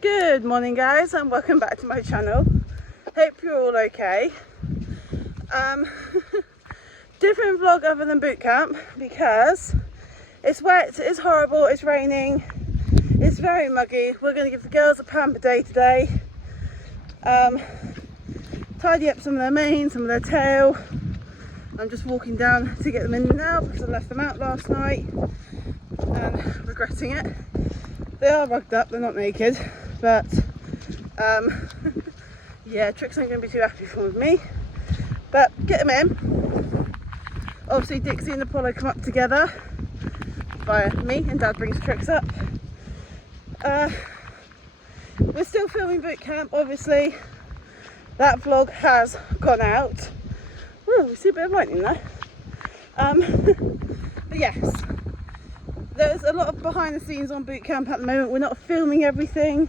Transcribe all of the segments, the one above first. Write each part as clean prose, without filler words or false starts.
Good morning guys, and welcome back to my channel. Hope you're all okay. Different vlog other than boot camp because it's wet, it's horrible, it's raining, it's very muggy. We're going to give the girls a pamper day today. Tidy up some of their mane, some of their tail. I'm just walking down to get them in now because I left them out last night and regretting it. They are rugged up, they're not naked, but yeah, Trix ain't going to be too happy with me, but get them in. Obviously Dixie and Apollo come up together via me, and Dad brings Trix up. We're still filming boot camp, obviously. That vlog has gone out. Ooh, we see a bit of lightning there. But yes, there's a lot of behind the scenes on boot camp at the moment. We're not filming everything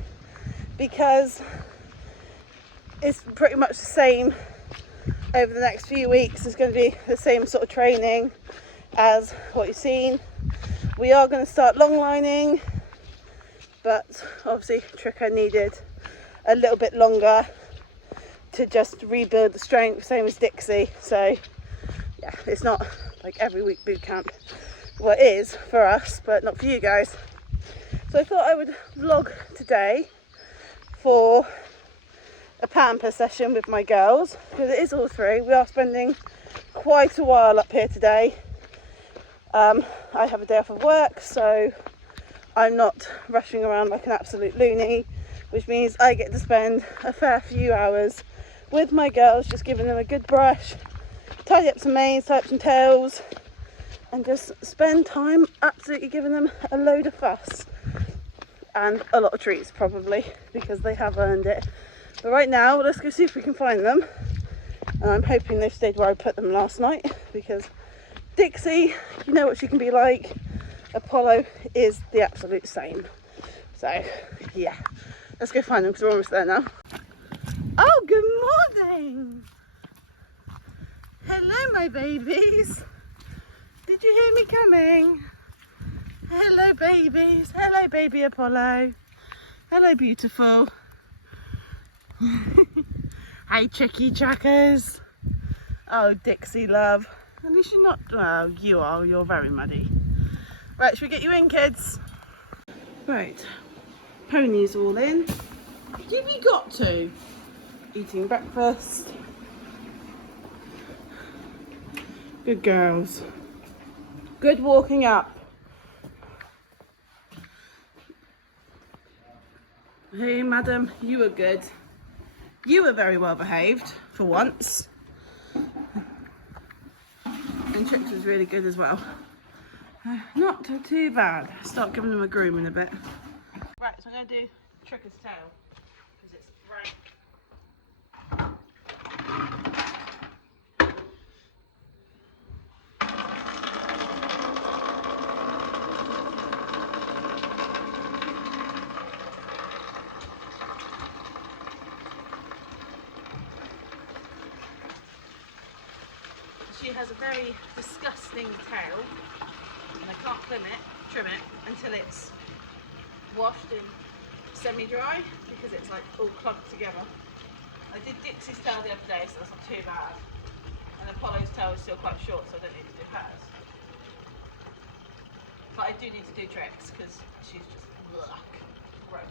because it's pretty much the same over the next few weeks. It's going to be the same sort of training as what you've seen. We are going to start long lining, but obviously Trico needed a little bit longer to just rebuild the strength, same as Dixie. So yeah, it's not like every week boot camp. Well, it is for us, but not for you guys. So I thought I would vlog today for a pamper session with my girls, because it is all three. We are spending quite a while up here today. I have a day off of work, so I'm not rushing around like an absolute loony, which means I get to spend a fair few hours with my girls, just giving them a good brush, tidy up some manes, tidy up some tails, and just spend time absolutely giving them a load of fuss and a lot of treats, probably, because they have earned it. But right now, let's go see if we can find them. And I'm hoping they've stayed where I put them last night, because Dixie, you know what she can be like. Apollo is the absolute same. So yeah, let's go find them because we're almost there now. Oh, good morning. Hello, my babies. Did you hear me coming? Hello, babies. Hello, baby Apollo. Hello, beautiful. Hi, chicky chuckers. Oh, Dixie, love. At least you're not. Well, you are. You're very muddy. Right, should we get you in, kids? Right. Ponies all in. Have you got to? Eating breakfast. Good girls. Good walking up. Hey, madam, you were good. You were very well behaved for once. And Trix was really good as well. Not too bad. Start giving them a groom in a bit. Right, so I'm going to do Tricker's tail because it's right. She has a very disgusting tail, and I can't trim it until it's washed and semi-dry, because it's like all clumped together. I did Dixie's tail the other day, so that's not too bad, and Apollo's tail is still quite short, so I don't need to do hers. But I do need to do Trix because she's just gross.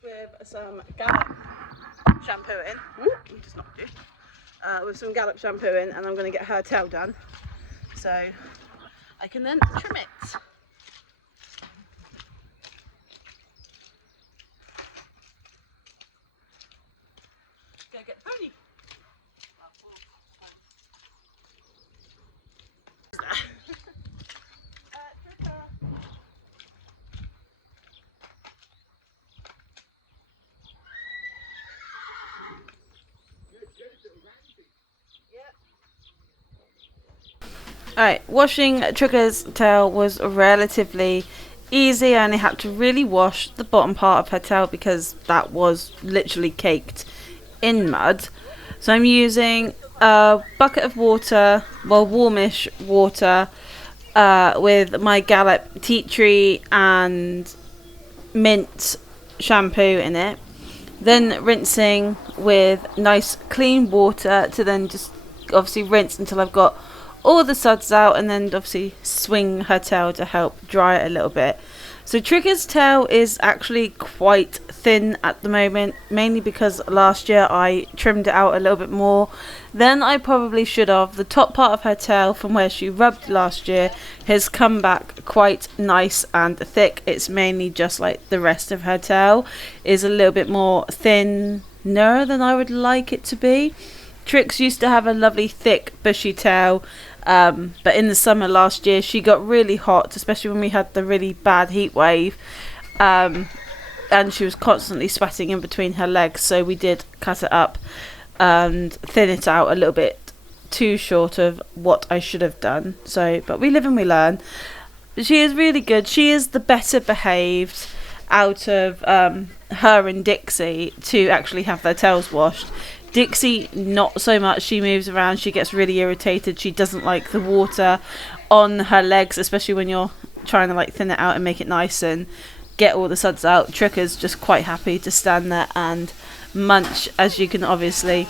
With some Gallop shampoo in. Ooh, you just knocked it. With some Gallop shampoo in, and I'm going to get her tail done so I can then trim it. Go get the pony. Alright, washing Trigger's tail was relatively easy. I only had to really wash the bottom part of her tail because that was literally caked in mud. So I'm using a bucket of water, well, warmish water, with my Gallup tea tree and mint shampoo in it. Then rinsing with nice clean water to then just obviously rinse until I've got all the suds out, and then obviously swing her tail to help dry it a little bit. So Trigger's tail is actually quite thin at the moment, mainly because last year I trimmed it out a little bit more than I probably should have. The top part of her tail from where she rubbed last year has come back quite nice and thick. It's mainly just like the rest of her tail is a little bit more thinner than I would like it to be. Trix used to have a lovely thick bushy tail, but in the summer last year she got really hot, especially when we had the really bad heat wave, and she was constantly sweating in between her legs, so we did cut it up and thin it out a little bit too short of what I should have done. So, but we live and we learn. But she is really good. She is the better behaved out of her and Dixie to actually have their tails washed. Dixie, not so much. She moves around. She gets really irritated. She doesn't like the water on her legs, especially when you're trying to like thin it out and make it nice and get all the suds out. Tricker's just quite happy to stand there and munch, as you can obviously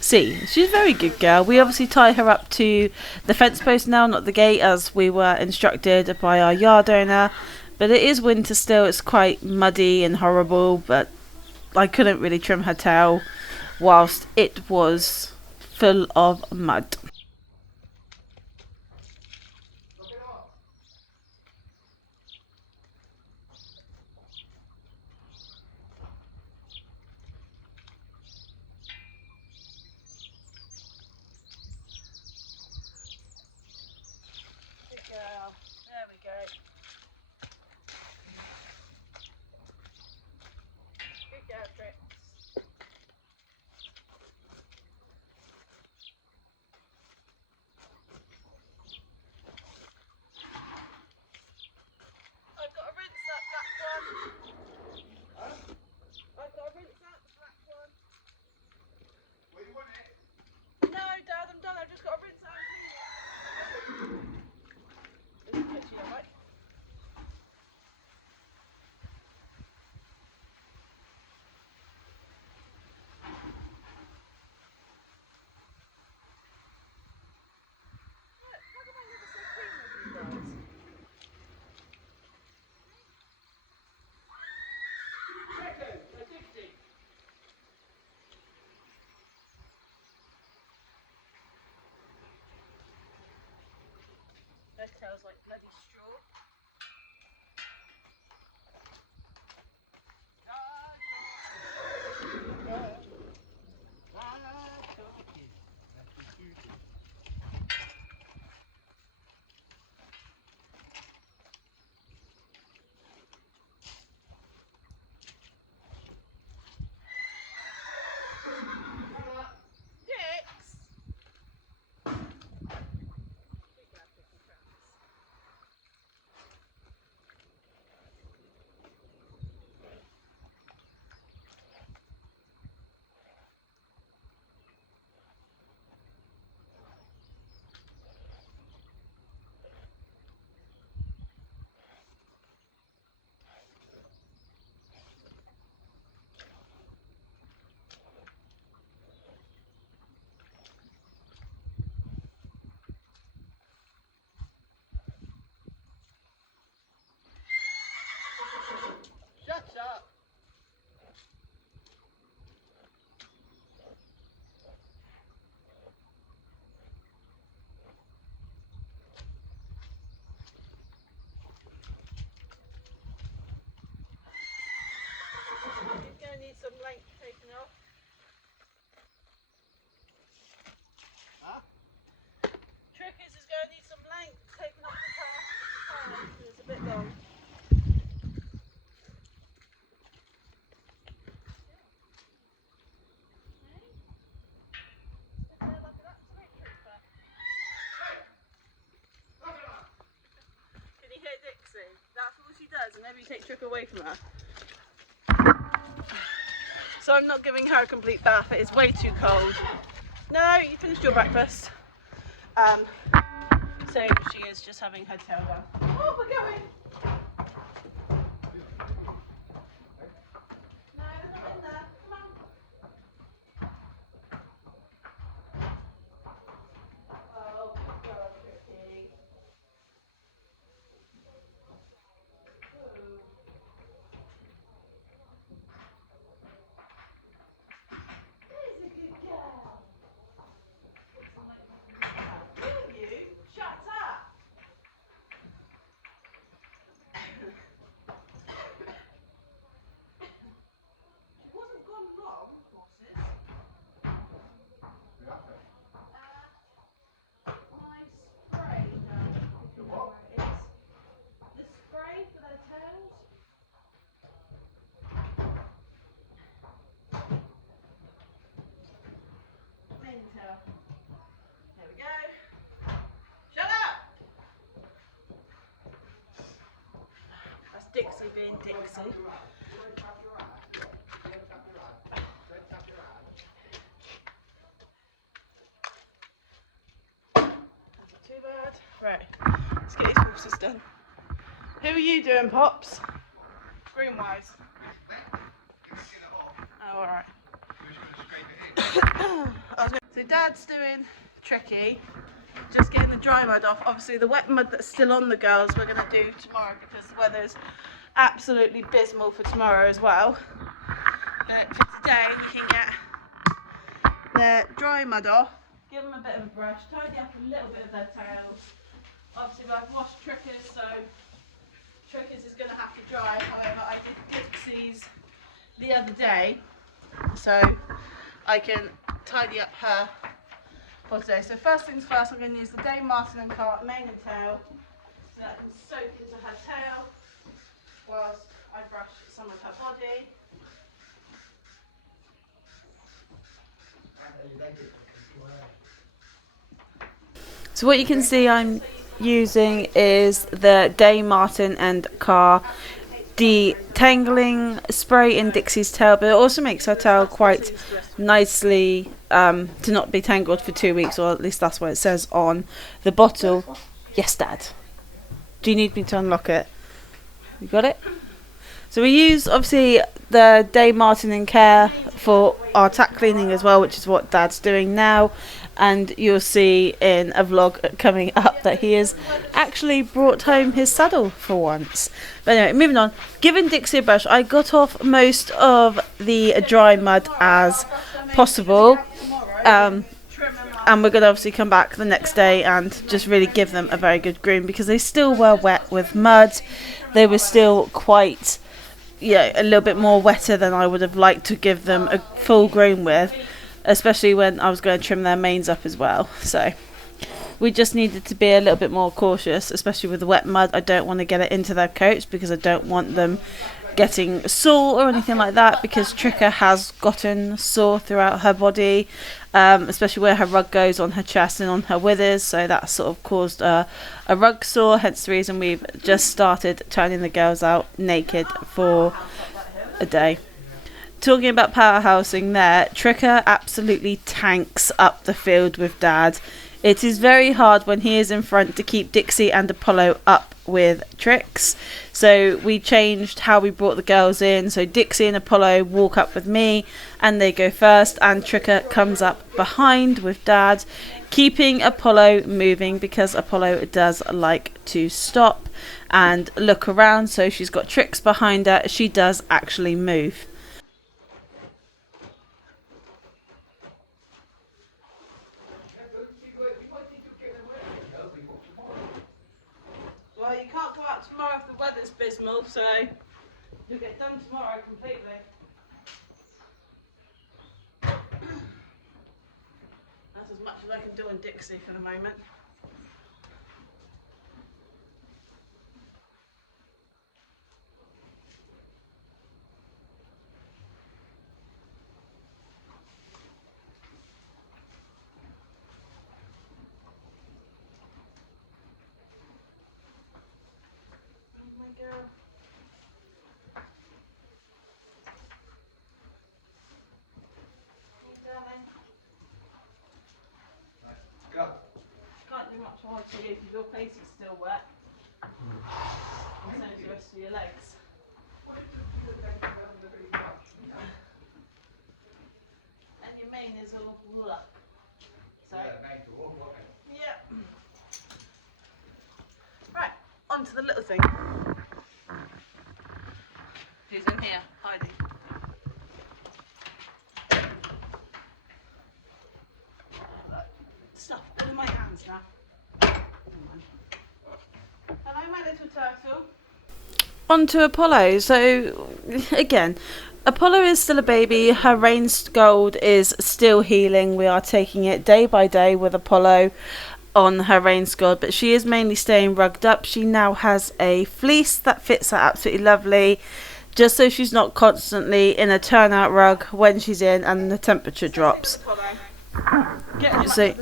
see. She's a very good girl. We obviously tie her up to the fence post now, not the gate, as we were instructed by our yard owner. But it is winter still. It's quite muddy and horrible, but I couldn't really trim her tail whilst it was full of mud. Good girl. There we go. Good girl, Trix. I've got to rinse that black one. I've got to rinse out the black one. Where do you want it? No, Dad, I'm done. I've just got to rinse out and clean it. Catchy, right? Look, how come I'm never so clean with you guys? Her tail's like bloody straw. Dix! Shut up! He's going to need some length taken off. Huh? Trickers is going to need some length taken off the car. It's a bit long. Can you hear Dixie? That's all she does whenever you take Trick away from her. So I'm not giving her a complete bath. It is way too cold. No, you finished your breakfast. So she is just having her tail down. Oh, we're going. No, they're not in there. Come on. Oh, good girl, Tricky. Ooh. There's a good girl. Will you? Shut up. She wasn't gone wrong, horses. My spray gun, if you know where it is. The spray for their tails. Main tail. There we go. Shut up! That's Dixie being Dixie. Too bad. Right, let's get these horses done. Who are you doing, Pops? Green wise. Oh, alright. So Dad's doing Tricky, just getting the dry mud off. Obviously the wet mud that's still on the girls we're going to do tomorrow because the weather's absolutely abysmal for tomorrow as well. But for today we can get the dry mud off, give them a bit of a brush, tidy up a little bit of their tails. Obviously I've washed Tricker's, so Tricker's is going to have to dry. However, I did Dixie's the other day, so I can tidy up her for today. So first things first, I'm going to use the Dame Martin and Cart mane and tail so that I can soak into her tail whilst I brush some of her body. So what you can see I'm using is the Dame Martin and Carr detangling spray in Dixie's tail, but it also makes her tail quite nicely to not be tangled for 2 weeks, or at least that's what it says on the bottle. Yes, Dad. Do you need me to unlock it? You got it? So we use obviously the Dame Martin and Care for our tack cleaning as well, which is what Dad's doing now. And you'll see in a vlog coming up that he has actually brought home his saddle for once. But anyway, moving on. Giving Dixie a brush, I got off most of the dry mud as possible. And we're going to obviously come back the next day and just really give them a very good groom because they still were wet with mud. They were still quite, a little bit more wetter than I would have liked to give them a full groom with, especially when I was going to trim their manes up as well. So we just needed to be a little bit more cautious, especially with the wet mud. I don't want to get it into their coats because I don't want them getting sore or anything like that, because Tricker has gotten sore throughout her body, especially where her rug goes on her chest and on her withers, so that sort of caused a rug sore, hence the reason we've just started turning the girls out naked for a day. Talking about powerhousing there, Tricker absolutely tanks up the field with Dad. It is very hard when he is in front to keep Dixie and Apollo up with tricks. So we changed how we brought the girls in. So Dixie and Apollo walk up with me and they go first, and Tricker comes up behind with Dad, keeping Apollo moving because Apollo does like to stop and look around. So she's got tricks behind her. She does actually move. Well, you can't go out tomorrow if the weather's abysmal, so you'll get done tomorrow completely. That's as much as I can do on Dixie for the moment. Oh my girl. Hey, darling. actually if your face is still wet. And so is the rest of your legs. And your mane is all blah. So, yeah. Right, on to the little thing. Who's in here? Hiding. Stuff all in my hands now. Hello, my little turtle. On to Apollo. So, again, Apollo is still a baby. Her rain's gold is still healing. We are taking it day by day with Apollo on her rain's gold, but she is mainly staying rugged up. She now has a fleece that fits her absolutely lovely, just so she's not constantly in a turnout rug when she's in and the temperature drops. So,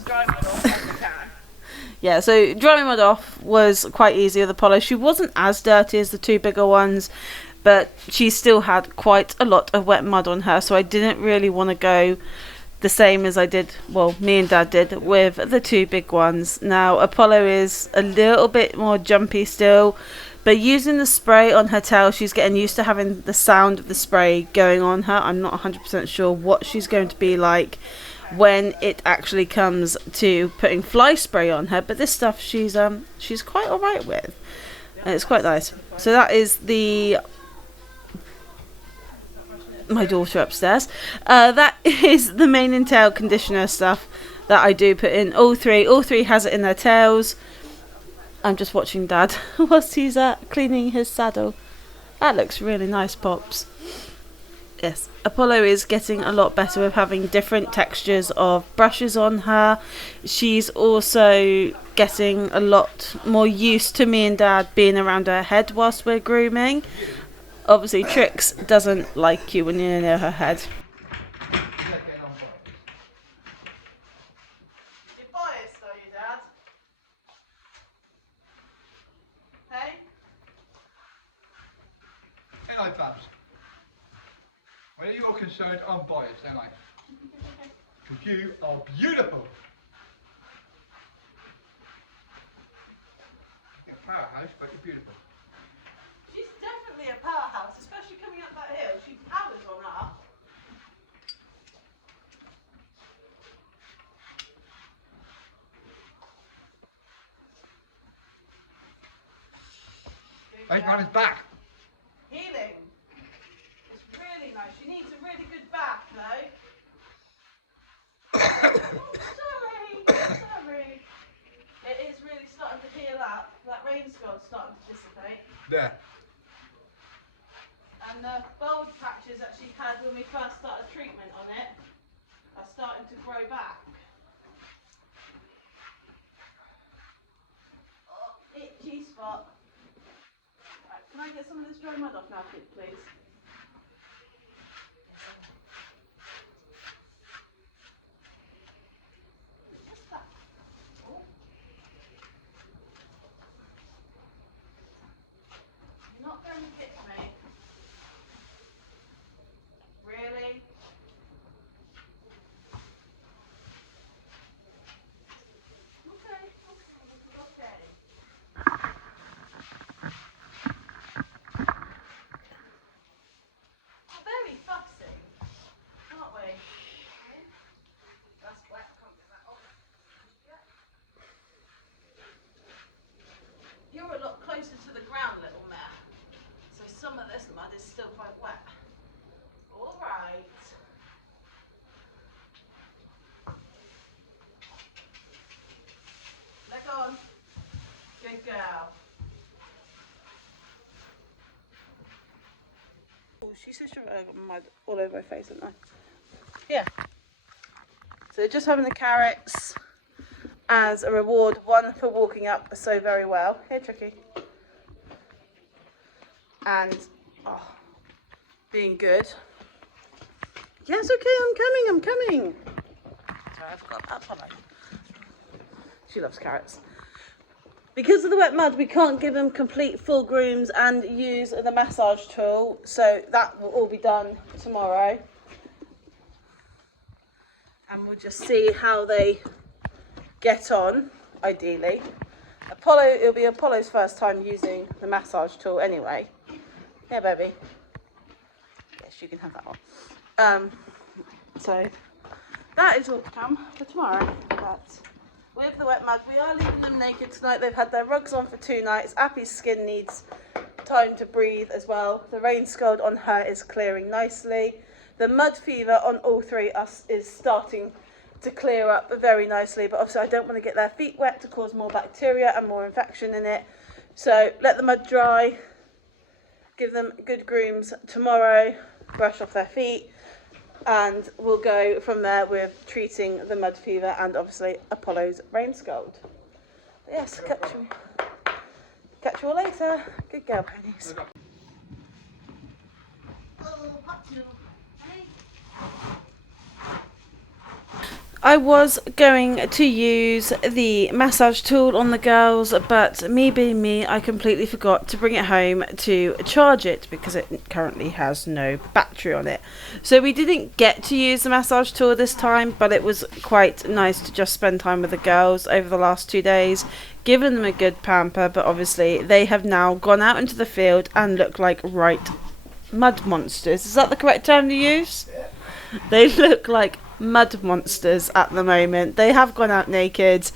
yeah, so drying mud off was quite easy with Apollo. She wasn't as dirty as the two bigger ones, but she still had quite a lot of wet mud on her, so I didn't really want to go the same as I did, well, me and Dad did with the two big ones. Now, Apollo is a little bit more jumpy still, but using the spray on her tail, she's getting used to having the sound of the spray going on her. I'm not 100% sure what she's going to be like when it actually comes to putting fly spray on her, but this stuff she's quite alright with, and it's quite nice. So that is my daughter upstairs. That is the mane and tail conditioner stuff that I do put in. All three has it in their tails. I'm just watching Dad whilst he's cleaning his saddle. That looks really nice, Pops. Yes, Apollo is getting a lot better with having different textures of brushes on her. She's also getting a lot more used to me and Dad being around her head whilst we're grooming. Obviously, Trix doesn't like you when you're near her head. You're biased, are you, Dad? Hey? Hello, Babs. Where you're concerned, I'm biased, am I? Because you are beautiful. You're a powerhouse, but you're beautiful. She's definitely a powerhouse, especially coming up that hill. She powers on her. He's got his back. Healing. It's really nice. She needs a really good back, though. Sorry. It is really starting to heal up. That rain spell's starting to dissipate. There. And the bulge patches that she had when we first started treatment on it are starting to grow back. Oh, itchy spot. Right, can I get some of this dry mud off now, please? What's that? Oh. You're not going to hit me. Really? Okay. We're very fussy, aren't we? That's wet, can't get that off. You're a lot closer to the ground, little mare. So some of this mud is still quite wet. All right. Leg on. Good girl. Oh, she says she's got mud all over her face, hasn't I? Yeah. So just having the carrots as a reward, one for walking up so very well. Here, Tricky. And being good. Yes, okay, I'm coming. Sorry, I forgot that part. She loves carrots. Because of the wet mud, we can't give them complete full grooms and use the massage tool, so that will all be done tomorrow. And we'll just see how they get on, ideally. It'll be Apollo's first time using the massage tool anyway. Yeah, baby. Yes, you can have that one. So that is all to come for tomorrow. But with the wet mud, we are leaving them naked tonight. They've had their rugs on for 2 nights. Appy's skin needs time to breathe as well. The rain scald on her is clearing nicely. The mud fever on all 3 is starting to clear up very nicely, but obviously I don't want to get their feet wet to cause more bacteria and more infection in it. So let the mud dry, give them good grooms tomorrow, brush off their feet, and we'll go from there with treating the mud fever and obviously Apollo's rain scald. But yes, catch you all later. Good girl, ponies. I was going to use the massage tool on the girls, but me being me, I completely forgot to bring it home to charge it because it currently has no battery on it. So we didn't get to use the massage tool this time, but it was quite nice to just spend time with the girls over the last 2 days, giving them a good pamper, but obviously they have now gone out into the field and look like right mud monsters. Is that the correct term to use? They look like mud monsters at the moment. They have gone out naked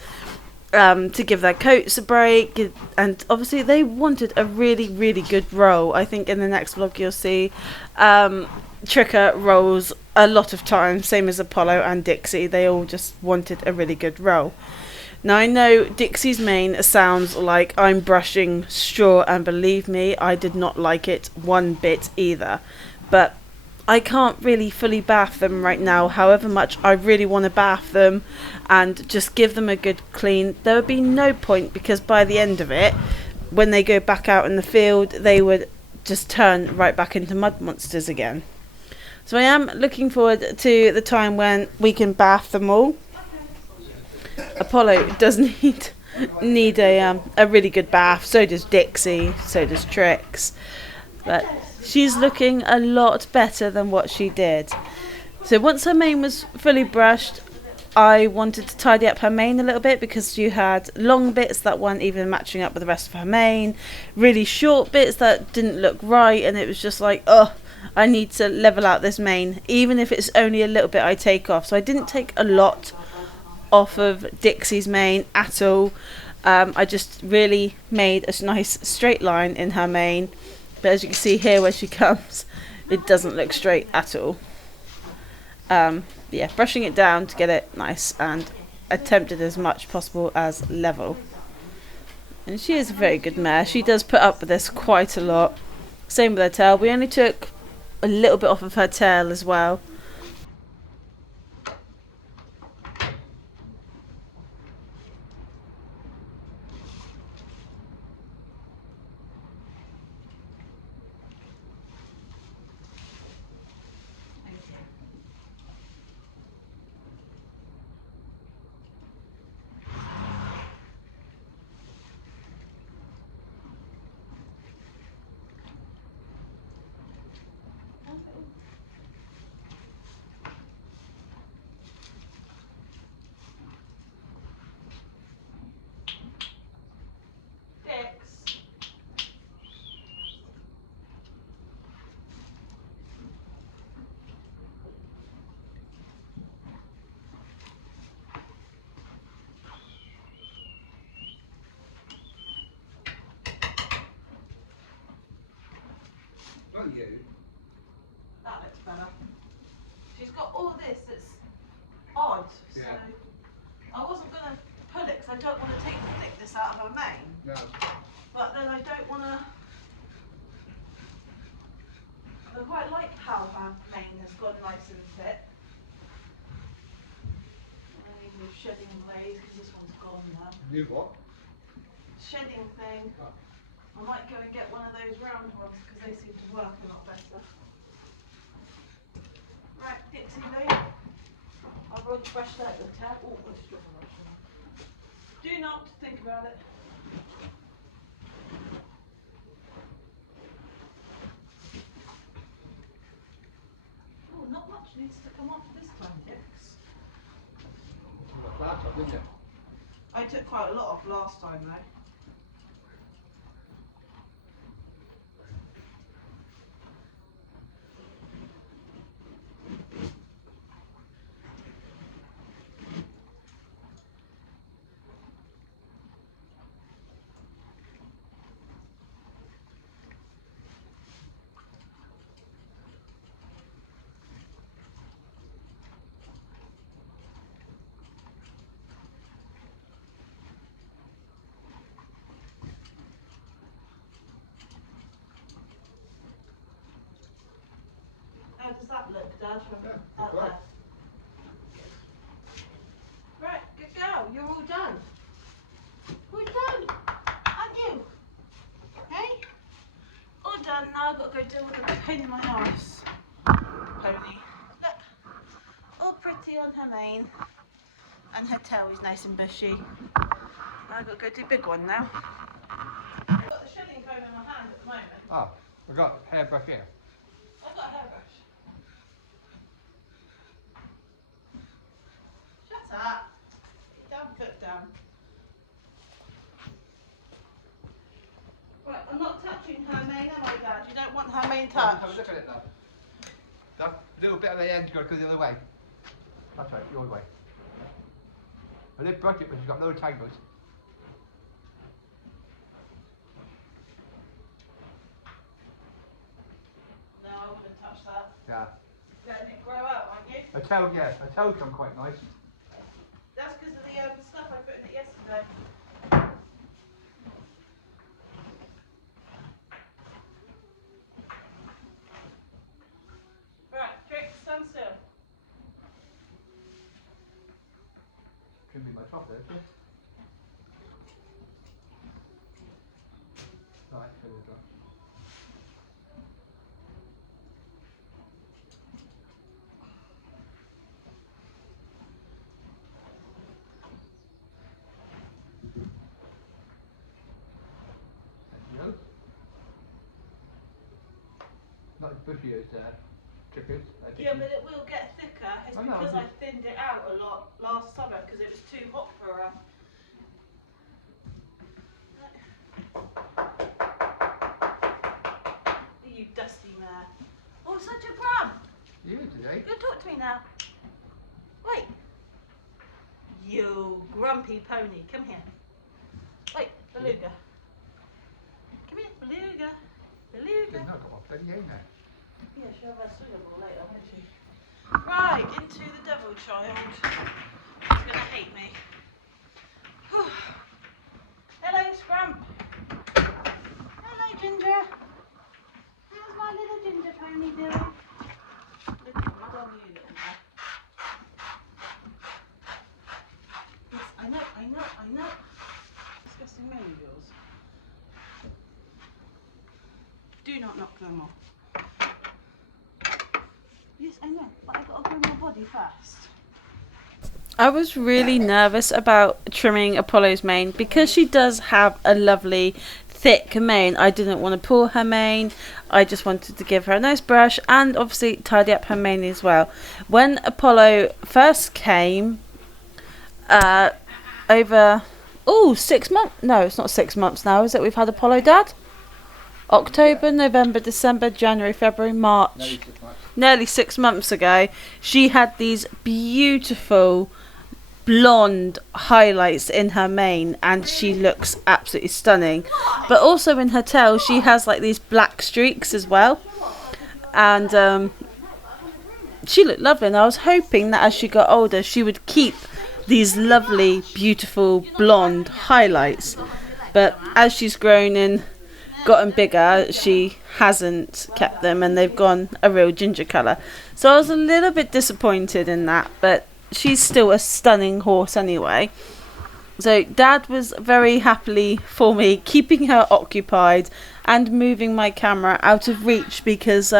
to give their coats a break, and obviously they wanted a really, really good roll. I think in the next vlog you'll see Tricker rolls a lot of times, same as Apollo and Dixie. They all just wanted a really good roll. Now I know Dixie's mane sounds like I'm brushing straw, and believe me, I did not like it one bit either, but I can't really fully bath them right now, however much I really want to bath them and just give them a good clean. There would be no point, because by the end of it, when they go back out in the field, they would just turn right back into mud monsters again. So I am looking forward to the time when we can bath them all. Apollo does need a really good bath, so does Dixie, so does Trix, but she's looking a lot better than what she did. So once her mane was fully brushed, I wanted to tidy up her mane a little bit, because she had long bits that weren't even matching up with the rest of her mane, really short bits that didn't look right, and it was just like, oh, I need to level out this mane, even if it's only a little bit I take off. So I didn't take a lot off of Dixie's mane at all. I just really made a nice straight line in her mane. But as you can see here where she comes, it doesn't look straight at all. Yeah, brushing it down to get it nice and attempted as much possible as level. And she is a very good mare. She does put up with this quite a lot. Same with her tail. We only took a little bit off of her tail as well. Not you. That looks better. She's got all this that's odd, so Yeah. I wasn't going to pull it because I don't want to take the thickness out of her mane. No. But then I don't want to. I quite like how her mane has gone nice and thick. I need a shedding blade because this one's gone now. You what? Shedding thing. Oh. I might go and get one of those round ones because they seem to work a lot better. Right, Dixie Lou. I've already brushed out your tail. Oh, I just dropped my brush. Do not think about it. Oh, not much needs to come off this time, Dix. You got flat top, didn't you? I took quite a lot off last time though. How does that look, Dad, from out there? Right, good girl. You're all done. We're done, aren't you? Hey? All done. Now I've got to go deal with the pain in my arse. Pony. Look. All pretty on her mane. And her tail is nice and bushy. Now I've got to go do big one now. I've got the shelling comb in my hand at the moment. Oh, we've got hairbrush here. I've got a hairbrush. Shut up. Put your damn foot down. Right, I'm not touching her mane, am I, Dad? You don't want her mane touched? Have a look at it now. That little bit of the end, you've got to go the other way. That's right, your way. I did brush it, but she's got no tangles. No, I wouldn't touch that. Yeah. Letting it grow out, aren't you? Her tail, yes, her tail come quite nice. That's because of the stuff I put in it yesterday. Right, Trix, stand still. Couldn't be much off there, is it? Right, there we go. There you go. Not as bushy as chickens. Yeah, but it will get thicker. It's I know, because I I thinned it out a lot last summer because it was too hot for her. You dusty mare. Oh, such a brum. You today? You talk to me now. Wait. You grumpy pony. Come here. Wait, Beluga. Come here, Beluga. Beluga. Didn't know, got one bloody hay now. Yeah, she'll have a swingable later, won't she? Right, into the devil child. He's gonna hate me. Whew. Hello, Scrump. Hello, Ginger. How's my little ginger pony doing? Look at my dog, you little man. Yes, I know. Disgusting mane of yours. Do not knock them off. Yes, I know, but I've got to groom my body first. I was really nervous about trimming Apollo's mane because she does have a lovely thick mane. I didn't want to pull her mane. I just wanted to give her a nice brush and obviously tidy up her mane as well. When Apollo first came, over 6 months. No, it's not 6 months now, is it? We've had Apollo, Dad? October, November, December, January, February, March. Nearly 6 months ago, she had these beautiful blonde highlights in her mane and she looks absolutely stunning. But also in her tail, she has like these black streaks as well. And she looked lovely. And I was hoping that as she got older, she would keep these lovely, beautiful blonde highlights. But as she's grown and gotten bigger, she hasn't kept them and they've gone a real ginger colour. So I was a little bit disappointed in that, but she's still a stunning horse anyway. So Dad was very happily for me keeping her occupied and moving my camera out of reach because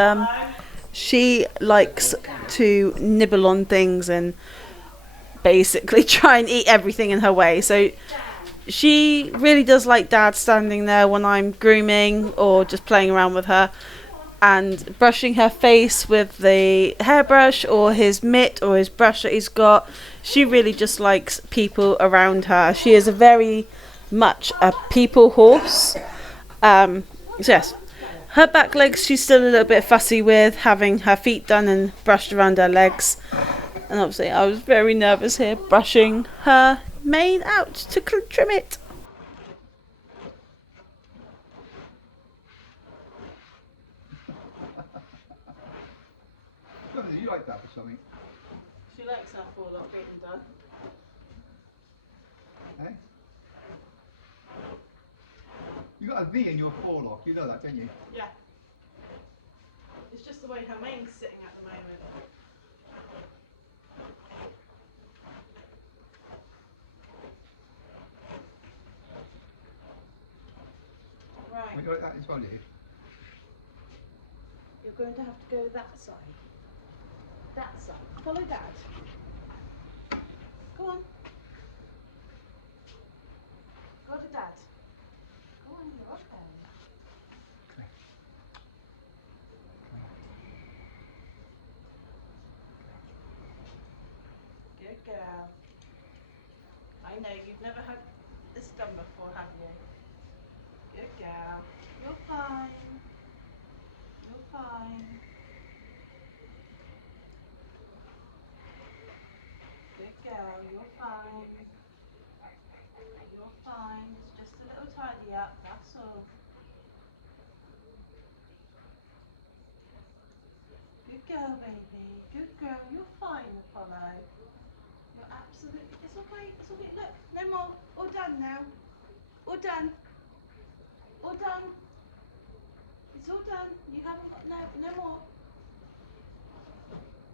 she likes to nibble on things and basically try and eat everything in her way. So she really does like Dad standing there when I'm grooming or just playing around with her. and brushing her face with the hairbrush or his mitt or his brush that he's got. She really just likes people around her. She is a very much a people horse. So yes, her back legs she's still a little bit fussy with, having her feet done and brushed around her legs. And obviously I was very nervous here brushing her mane out to trim it. You like that or something? She likes her forelock being done. Eh? You got a V in your forelock, you know that, don't you? Yeah. It's just the way her mane's sitting at the moment. Right. You like that as well, do you? You're going to have to go that side. That side. Follow Dad. Go on. Go to Dad. Go on, you're up there. Good girl. I know you've never had this done before, have you? Good girl. You're fine. You're fine. Good girl. You're fine. You're fine. It's just a little tidy up, that's all. Good girl, baby. Good girl. You're fine, Apollo. You're absolutely. It's okay. It's okay. Look, no more. All done now. All done. All done. It's all done. You haven't got no more.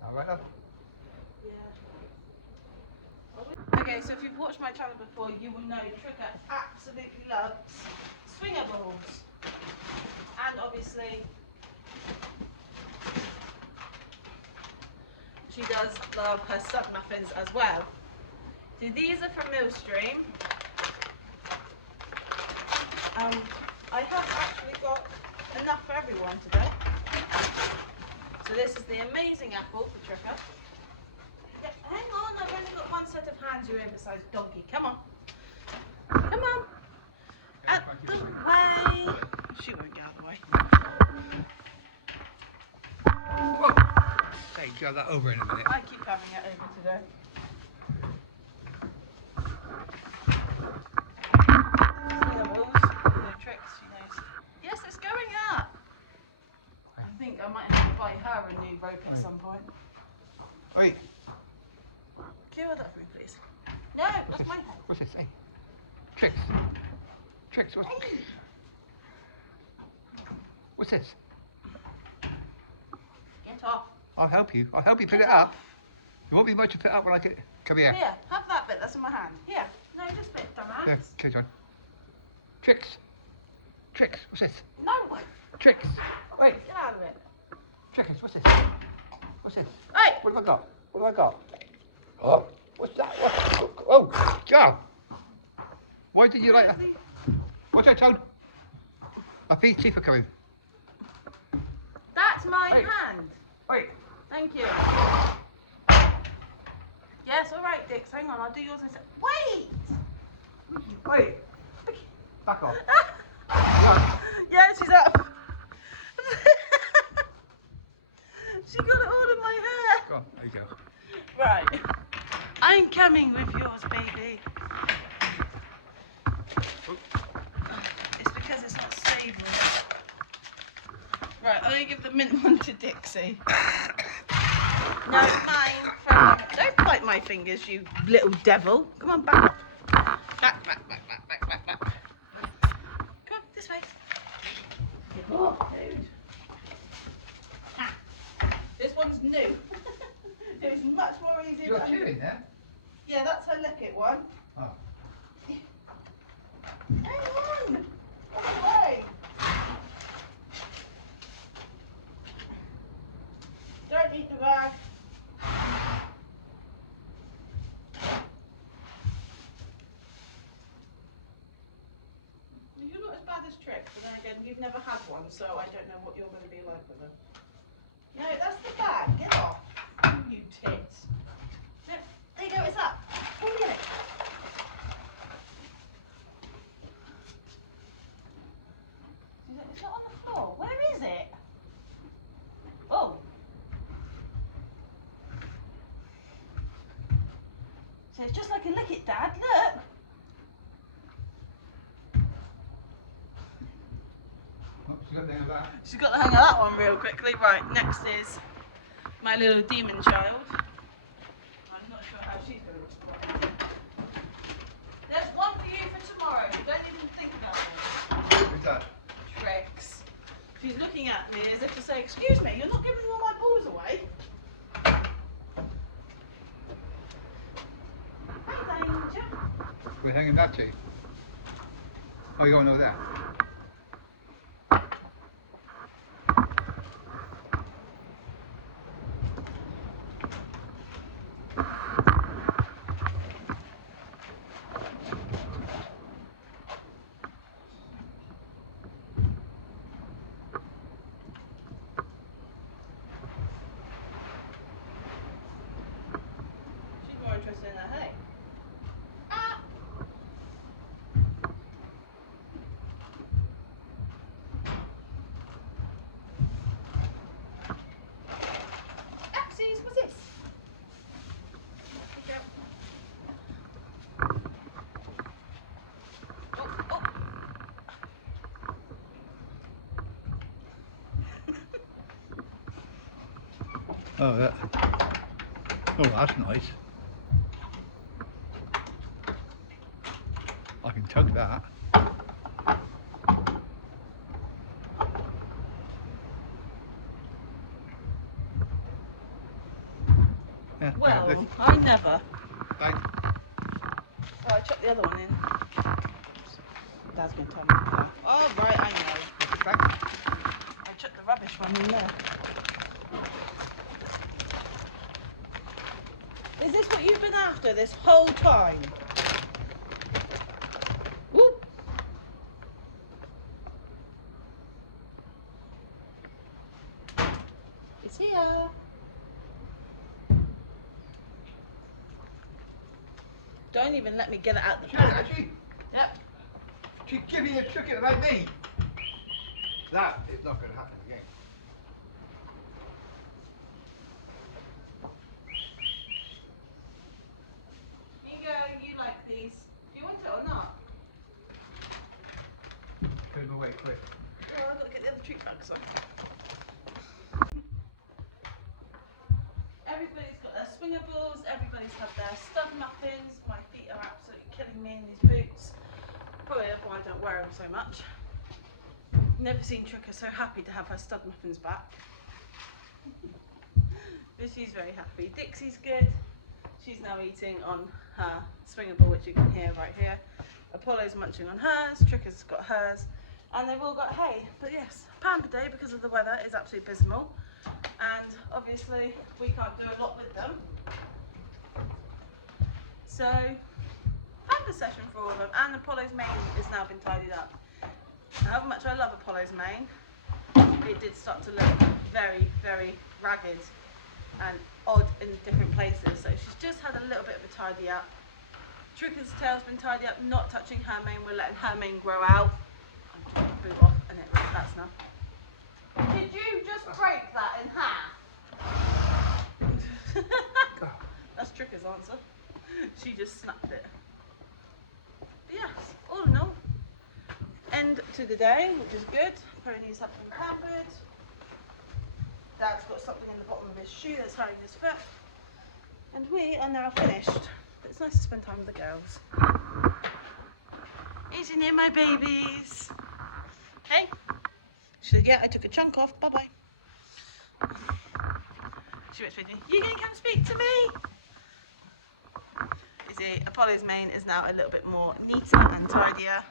All right, love. Yeah. Okay, so if you've watched my channel before, you will know Trigger absolutely loves swinger balls. And obviously, she does love her sub muffins as well. So these are from Millstream. I have actually got enough for everyone today. So this is the amazing apple for Trigger. Yeah, hang on, I've only got one set of hands, you oversized donkey. Come on. Come on. Out the way. She won't get out of the way. Whoa! Hey, you have that over in a minute. I keep having it over today. Snowballs, no tricks, she knows. Yes, it's going up. I think I might have to buy her a new rope at some point. Oi, Cure that for me, please. No, that's my head. what's this? Hey, Tricks. Tricks, what's Hey. What's this? Get off. I'll help you. I'll help you pick Get it up. off. You won't be much to pick up when I get. Come here. Here, have that bit that's in my hand. Here. No, just bit, dumbass. Here, okay, John. Tricks. Tricks, what's this? No. Tricks. Wait. Get out of it. Tricks, what's this? What's this? Hey. What have I got? What have I got? Oh, what's that? What? Oh, John. Why did you like that? What's that, Toad? My feet teeth are coming. That's my Hey. hand. Wait. Thank you. Yes, all right, Dix. Hang on, I'll do yours in a sec. Wait. Wait. Back off. Yeah, she's up. She got it all in my hair. Go on, there you go. Right. I'm coming with yours, baby. It's because it's not savoury. Right, I'm going to give the mint one to Dixie. No, mine. Don't bite my fingers, you little devil. Come on, back. Back. Come on, this way. Oh, dude. Ah. This one's new. It was much more easier. You got two in there? Yeah, that's her lick it one. Oh. Hang on. Go away. Don't eat the bag. You're not as bad as tricks, but then again, you've never had one, so I don't know what you're going to be like with them. No, that's the bag. Get off. You tits. No, there you go, it's up. Oh, get it. It's not on the floor. Where is it? Oh. So it's just like a lick it, Dad. Look. She's got the hang of that one real quickly. Right, next is my little demon child. I'm not sure how she's going to respond. There's one for you for tomorrow. Don't even think about it. Who's that? Tricks. She's looking at me as if to say, excuse me, you're not giving all my balls away. Hey, danger. We're hanging that to you. Oh, you're going over there? She's more interested in that hay. Axes, what's this? Pick it up. Oh, oh. Oh, that. Oh, that's nice. I can tug that. Yeah, Well, I never. Thanks. Oh, I chucked the other one in. Dad's going to tell me. Oh, right, I know. Thanks. I chucked the rubbish one in there. Is this what you've been after this whole time? Whoop. It's here. Don't even let me get it out the bag. Yep. She's giving you a chicken like me. That is not going to happen again. Here you go, you like these. Do you want it or not? Put them away quick. Oh, I've got to get the other treat bags on. Everybody's got their swinger balls, everybody's had their stud muffins. My feet are absolutely killing me in these boots. Probably that's why I don't wear them so much. Never seen Tricka so happy to have her stud muffins back. But she's very happy. Dixie's good. She's now eating on her swinger ball, which you can hear right here. Apollo's munching on hers, Tricka's got hers, and they've all got hay. But yes, Pamper Day, because of the weather, is absolutely abysmal. And obviously we can't do a lot with them. So, pamper session for all of them. And Apollo's mane has now been tidied up. However much I love Apollo's mane, it did start to look very, very ragged and odd in different places. So she's just had a little bit of a tidy up. Tricka's tail's been tidy up, not touching her mane. We're letting her mane grow out. I'm taking the boot off and that's enough. Did you just break that in half? That's Tricka's answer. She just snapped it. But yes, all in all, end to the day, which is good. Pony's have been pampered. Dad's got something in the bottom of his shoe that's hurting his foot. And we are now finished. But it's nice to spend time with the girls. Isn't it, my babies? Hey? She said, yeah, I took a chunk off. Bye-bye. She went speaking. You gonna come speak to me? You see, Apollo's mane is now a little bit more neater and tidier.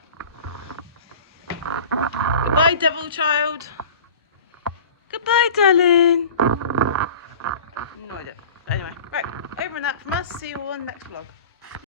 Goodbye, devil child. Goodbye, darling. No idea. Anyway, right, over and out from us. See you all in the next vlog.